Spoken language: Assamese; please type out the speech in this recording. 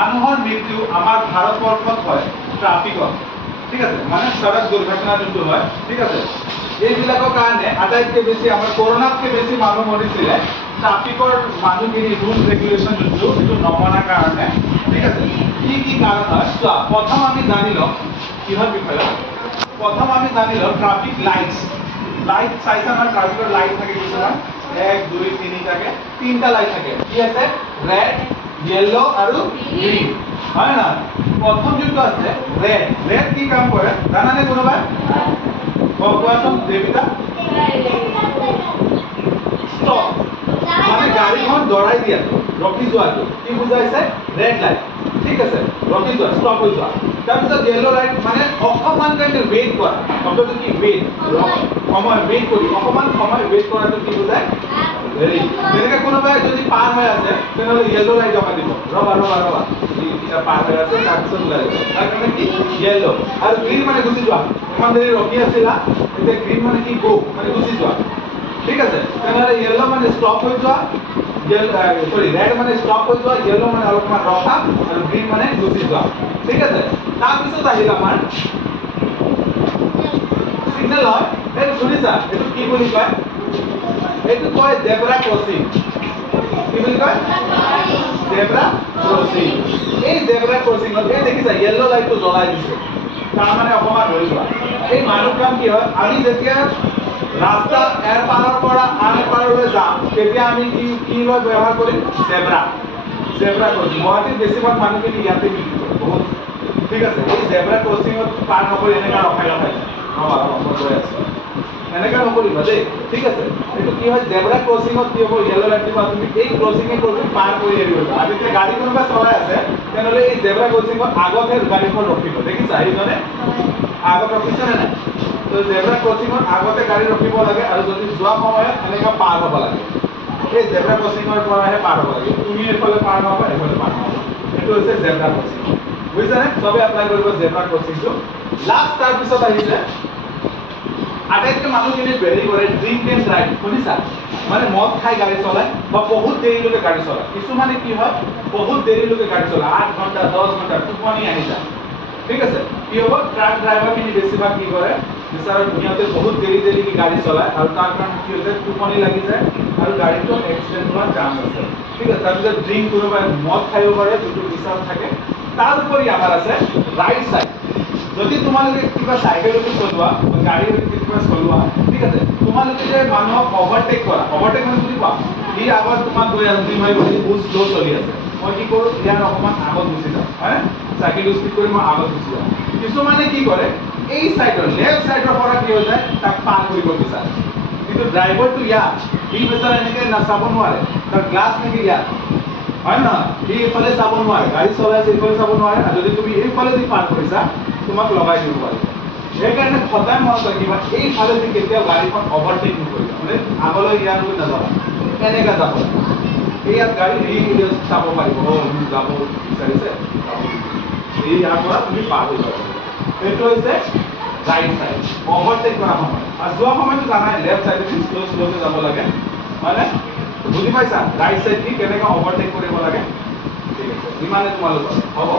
মানুহৰ মৃত্যু আমাৰ ভাৰতবৰ্ষত হয় ট্ৰাফিকত, ঠিক আছে, মানে সড়ক দুৰ্ঘটনা যোনটো হয়, ঠিক আছে। এইবিলাকৰ কাৰণে আটাইতকৈ বেছি আমাৰ কৰোণাতকৈ বেছি মানুহ মৰিছিলে ট্ৰাফিকৰ মানুহখিনি ৰুল ৰেগুলেশ্যন যোনটো সেইটো নমনাৰ কাৰণে, ঠিক আছে। কি কাৰণ হয় চোৱা, প্ৰথম আমি জানি লওঁ কিহৰ বিষয়ে। প্ৰথম আমি জানি লওঁ ট্ৰাফিক লাইটছ। লাইট চাইছে আমাৰ ট্ৰাফিকৰ লাইট থাকে কিছুমান 1 2 3 থাকে, 3টা লাইট থাকে। কি আছে? ৰেড, येलो আৰু গ্ৰীন, হয় না? প্ৰথম যোনটো আছে ৰেড, ৰেড কি কাম কৰে জানানে কোনোবাই? কোৱাচোন দেবিতা। ষ্টপ, মানে গাড়ীখন দৰাই দিয়া, ৰখি যোৱাটো কি বুজাইছে? ৰেড লাইট, ঠিক আছে, ৰখি যোৱা, ষ্টপ হৈ যোৱা। তাৰপিছত येलो লাইট মানে অকমান টাইম ৱেইট কৰা, শব্দটো কি? ৱেইট, সময় ৱেইট কৰি, অকমান সময় ৱেইট কৰাটো কি বুজায়? হেৰি, যেনেকৈ কোনোবাই যদি পাৰ হৈ আছে তেনেহ'লে येलो লাইট জ্বলাই দিব, ৰবা ৰবা ৰবা, এতিয়া পাৰ হৈ আছে তাৰপিছত ওলাই যাব, তাৰ কাৰণে কি? येलो। আৰু গ্ৰীণ মানে গুচি যোৱা, ইমান দেৰি ৰখি আছিলা, এতিয়া গ্ৰীণ মানে কি? গো, মানে গুচি যোৱা, ঠিক আছে। তেনেহ'লে येलो মানে ষ্টপ হৈ যোৱা, ৰেড মানে ষ্টপ হৈ যোৱা, येलो মানে অলপমান ৰখা, আৰু গ্ৰীণ মানে গুচি যোৱা, ঠিক আছে। তাৰপিছত আহিল আমাৰ সিগনেল হয়, এইটো শুনিছা? এইটো কি বুলি কয়? এইটো কয় জেব্ৰা ক্ৰছিং। কি বুলি কয়? Zebra crossing. এই জেব্ৰা ক্ৰছিঙত এই দেখিছা येলো লাইটটো জ্বলাই দিছে, তাৰমানে অকমান ৰৈ যোৱা। এই মানুহ কাম কি হয়, আমি যেতিয়া ৰাস্তা এৰ পাৰৰ পৰা আন পাৰলৈ যাম তেতিয়া আমি কি লৈ ব্যৱহাৰ কৰিম? জেব্ৰা। Zebra crossing. গুৱাহাটীত বেছিভাগ মানুহখিনি ইয়াতে মিলি বহুত, ঠিক আছে। এই জেব্ৰা ক্ৰছিঙত পাৰ নকৰি এনেকৈ ৰখাই ৰখাই গৈ আছে, এনেকৈ নকৰিবা দেই, ঠিক আছে। এইটো কি হয়, জেব্ৰা ক্ৰছিঙত কি হ'ব? येলো লাইট দিবা, তুমি এই ক্ৰছিং পাৰ কৰি এৰিবা। আৰু যেতিয়া গাড়ী কোনোবা চলাই আছে তেনেহ'লে এই জেব্ৰা ক্ৰছিঙত আগতে গাড়ীখন ৰখিব, দেখিছা? এইজনে আগত ৰখিছে নে নাই? তো জেব্ৰা ক্ৰছিঙত আগতে গাড়ী ৰখিব লাগে, আৰু যদি যোৱা সময়ত এনেকৈ পাৰ হ'ব লাগে। এই জেব্ৰা ক্ৰছিঙৰ পৰাহে পাৰ হ'ব লাগে, তুমি এইফালে পাৰ নহ'বা, এইফালে পাৰ নহ'বা। এইটো হৈছে জেব্ৰা ক্ৰছিং, বুজিছানে? চবে এপ্লাই কৰিব জেব্ৰা ক্ৰছিংটো। লাষ্ট তাৰপিছত আহিছে আটাইতকৈ মানুহখিনি হেৰি কৰে ড্ৰিংক এণ্ড ড্ৰাইভ, শুনিছা? মানে মদ খাই গাড়ী চলায় বা বহুত দেৰিলৈকে গাড়ী চলায়। কিছুমানে কি হয়, বহুত দেৰিলৈকে গাড়ী চলায়, 8 ঘণ্টা 10 ঘণ্টা, টোপনি আহি যায়, ঠিক আছে। কি হ'ব? ট্ৰাক ড্ৰাইভাৰখিনি বেছিভাগ কি কৰে, বিচাৰে সিহঁতে বহুত দেৰিলৈকে গাড়ী চলায়, আৰু তাৰ কাৰণে কি হৈছে, টোপনি লাগি যায় আৰু গাড়ীটো এক্সিডেণ্ট হোৱাৰ চান্স আছে, ঠিক আছে। তাৰপিছত ড্ৰিংক কোনোবাই মদ খাব পাৰে, যোনটো বিচাৰ থাকে। তাৰোপৰি আমাৰ আছে ৰাইট ছাইড। যদি তোমালোকে কিবা চাইকেলতো চলোৱা, গাড়ী কিবা চলোৱা, ঠিক আছে, তোমালোকে যে মানুহক অভাৰটেক কৰা, অভাৰটেক মানে বুজি পোৱা? ই আগত তোমাক গৈ আছে, তুমি ভাবিব বহুত শ্ল' চলি আছে, মই কি কৰোঁ, ইয়াৰ অকণমান আগত গুচি যাওঁ, হয়? চাইকেলটো স্পীড কৰি মই আগত গুচি যাওঁ। কিছুমানে কি কৰে, এই চাইডৰ লেফ্ট চাইডৰ পৰা কি হৈ যায়, তাক পাৰ কৰিব বিচাৰে, কিন্তু ড্ৰাইভাৰটো ইয়াত, সি বিচাৰে এনেকৈ নাচাব নোৱাৰে, তাৰ গ্লাছ নেকি ইয়াত, হয় নহয়? সি এইফালে চাব নোৱাৰে, গাড়ী চলাই আছে এইফালে চাব নোৱাৰে, আৰু যদি তুমি এইফালে দি পাৰ কৰিছা তোমাক লগাই দিব পাৰিব। সেইকাৰণে সদায় মনত ৰাখিবা, এইফালে দি কেতিয়াও গাড়ীখন অভাৰটেক নকৰিবা, মানে আগলৈ ইয়ালৈ নাযাবা, এনেকৈ যাব লাগে। ইয়াত গাড়ী চাব পাৰিব, যাব বিচাৰিছে, এই ইয়াৰ পৰা তুমি পাৰ হৈ যাব। সেইটো হৈছে ৰাইট চাইড, অভাৰটেক কৰা সময়। আৰু যোৱা সময়টো জানাই লেফ্ট চাইডে শ্ল'কৈ যাব লাগে, হয়নে? বুজি পাইছা? ৰাইট চাইড দি কেনেকৈ অভাৰটেক কৰিব লাগে, ঠিক আছে। ইমানে তোমালোকৰ হ'ব।